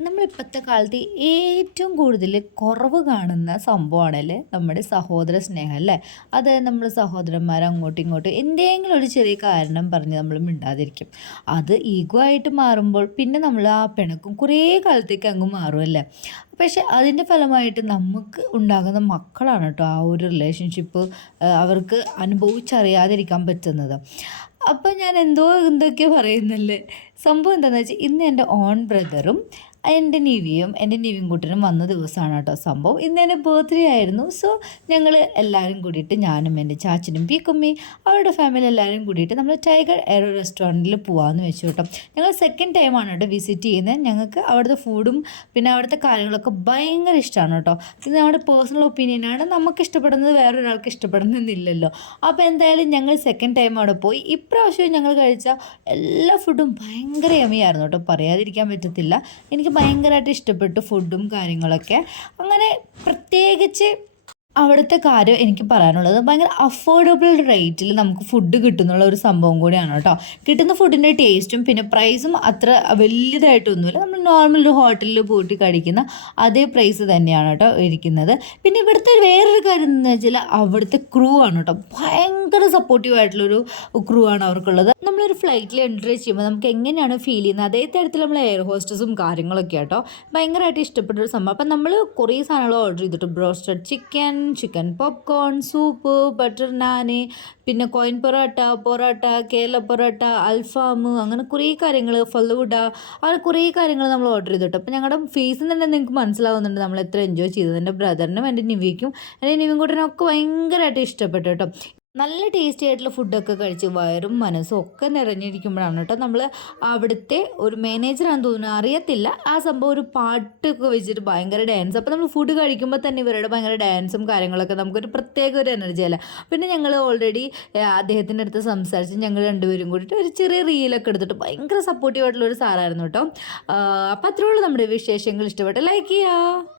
നമ്മളിപ്പോഴത്തെ കാലത്ത് ഏറ്റവും കൂടുതൽ കുറവ് കാണുന്ന സംഭവമാണല്ലേ നമ്മുടെ സഹോദര സ്നേഹം അല്ലേ. അത് നമ്മൾ സഹോദരന്മാർ അങ്ങോട്ടും ഇങ്ങോട്ടും എന്തെങ്കിലും ഒരു ചെറിയ കാരണം പറഞ്ഞ് നമ്മൾ മിണ്ടാതിരിക്കും. അത് ഈഗോ ആയിട്ട് മാറുമ്പോൾ പിന്നെ നമ്മൾ ആ പിണക്കും കുറേ കാലത്തേക്ക് അങ്ങ് മാറുമല്ലേ. പക്ഷെ അതിൻ്റെ ഫലമായിട്ട് നമുക്ക് ഉണ്ടാകുന്ന മക്കളാണ് കേട്ടോ ആ ഒരു റിലേഷൻഷിപ്പ് അവർക്ക് അനുഭവിച്ചറിയാതിരിക്കാൻ പറ്റുന്നത്. അപ്പം ഞാൻ എന്തൊക്കെയോ പറയുന്നല്ലേ. സംഭവം എന്താണെന്ന് വെച്ചാൽ ഇന്ന് എൻ്റെ ഓൺ ബ്രദറും എൻ്റെ നിവിയും കുട്ടനും വന്ന ദിവസമാണ് കേട്ടോ സംഭവം. ഇന്ന് എൻ്റെ ബർത്ത്ഡേ ആയിരുന്നു. സോ ഞങ്ങൾ എല്ലാവരും കൂടിയിട്ട് ഞാനും എൻ്റെ ചാച്ചനും പീക്കുമ്മയും അവരുടെ ഫാമിലി എല്ലാവരും കൂടിയിട്ട് നമ്മൾ ടൈഗർ എയറോ റെസ്റ്റോറൻറ്റിൽ പോകാമെന്ന് വെച്ചു കേട്ടോ. ഞങ്ങൾ സെക്കൻഡ് ടൈമാണ് കേട്ടോ വിസിറ്റ് ചെയ്യുന്നത്. ഞങ്ങൾക്ക് അവിടുത്തെ ഫുഡും പിന്നെ അവിടുത്തെ കാര്യങ്ങളൊക്കെ ഭയങ്കര ഇഷ്ടമാണ് കേട്ടോ. ഇത് നമ്മുടെ പേഴ്സണൽ ഒപ്പീനിയനാണ്. നമുക്ക് ഇഷ്ടപ്പെടുന്നത് വേറൊരാൾക്ക് ഇഷ്ടപ്പെടുന്നില്ലല്ലോ. അപ്പോൾ എന്തായാലും ഞങ്ങൾ സെക്കൻഡ് ടൈം അവിടെ പോയി. ഇപ്രാവശ്യം ഞങ്ങൾ കഴിച്ച എല്ലാ ഫുഡും ഭയങ്കര യമ്മിയായിരുന്നു കേട്ടോ, പറയാതിരിക്കാൻ പറ്റത്തില്ല. എനിക്ക് ഭയങ്കരമായിട്ട് ഇഷ്ടപ്പെട്ടു ഫുഡും കാര്യങ്ങളൊക്കെ. അങ്ങനെ പ്രത്യേകിച്ച് അവിടുത്തെ കാര്യം എനിക്ക് പറയാനുള്ളത് ഭയങ്കര അഫോർഡബിൾ റേറ്റിൽ നമുക്ക് ഫുഡ് കിട്ടുന്നുള്ള ഒരു സംഭവം കൂടിയാണ് കേട്ടോ. കിട്ടുന്ന ഫുഡിൻ്റെ ടേസ്റ്റും പിന്നെ പ്രൈസും അത്ര വലിയതായിട്ടൊന്നുമില്ല. നമ്മൾ നോർമൽ ഒരു ഹോട്ടലിൽ പോയിട്ട് കഴിക്കുന്ന അതേ പ്രൈസ് തന്നെയാണ് കേട്ടോ ഇരിക്കുന്നത്. പിന്നെ ഇവിടുത്തെ വേറൊരു കാര്യം എന്ന് വെച്ചാൽ അവിടുത്തെ ക്രൂ ആണ് കേട്ടോ. ഭയങ്കര സപ്പോർട്ടീവ് ആയിട്ടുള്ളൊരു ക്രൂ ആണ് അവർക്കുള്ളത്. നമ്മളൊരു ഫ്ലൈറ്റിൽ എൻട്രി ചെയ്യുമ്പോൾ നമുക്ക് എങ്ങനെയാണ് ഫീൽ ചെയ്യുന്നത് അതേ തരത്തിൽ നമ്മൾ എയർ ഹോസ്റ്റസും കാര്യങ്ങളൊക്കെ കേട്ടോ. ഭയങ്കരമായിട്ട് ഇഷ്ടപ്പെട്ടൊരു സംഭവം. അപ്പം നമ്മൾ കുറേ സാധനങ്ങൾ ഓർഡർ ചെയ്തിട്ട് broasted chicken popcorn, soup, butter naan, പിന്നെ കോയിൻ പൊറോട്ട, കേരള പൊറോട്ട, അൽഫാം, അങ്ങനെ കുറേ കാര്യങ്ങൾ, ഫലൂഡ, അങ്ങനെ കുറേ കാര്യങ്ങൾ നമ്മൾ ഓർഡർ ചെയ്തിട്ട്. അപ്പോൾ ഞങ്ങളുടെ ഫേസിൽ തന്നെ നിങ്ങൾക്ക് മനസ്സിലാവുന്നുണ്ട് നമ്മൾ എത്ര എൻജോയ് ചെയ്തത്. എൻ്റെ ബ്രദറിനും എൻ്റെ നിവിയും കൂട്ടനും ഒക്കെ ഭയങ്കരമായിട്ട് ഇഷ്ടപ്പെട്ടു കേട്ടോ. നല്ല ടേസ്റ്റി ആയിട്ടുള്ള ഫുഡൊക്കെ കഴിച്ച് വയറും മനസ്സും ഒക്കെ നിറഞ്ഞിരിക്കുമ്പോഴാണ് കേട്ടോ നമ്മൾ അവിടുത്തെ ഒരു മാനേജറാണെന്ന് തോന്നുന്നു, അറിയത്തില്ല, ആ സംഭവം ഒരു പാട്ടൊക്കെ വെച്ചിട്ട് ഭയങ്കര ഡാൻസ്. അപ്പോൾ നമ്മൾ ഫുഡ് കഴിക്കുമ്പോൾ തന്നെ ഇവരുടെ ഭയങ്കര ഡാൻസും കാര്യങ്ങളൊക്കെ നമുക്കൊരു പ്രത്യേക ഒരു എനർജി അല്ല. പിന്നെ ഞങ്ങൾ ഓൾറെഡി അദ്ദേഹത്തിൻ്റെ അടുത്ത് സംസാരിച്ച് ഞങ്ങൾ രണ്ടുപേരും കൂടിയിട്ട് ഒരു ചെറിയ റീലൊക്കെ എടുത്തിട്ട് ഭയങ്കര സപ്പോർട്ടീവ് ആയിട്ടുള്ള ഒരു സാറായിരുന്നു കേട്ടോ. അപ്പോൾ അത്രേ ഉള്ളൂ നമ്മുടെ വിശേഷങ്ങൾ. ഇഷ്ടപ്പെട്ട ലൈക്ക് ചെയ്യുക.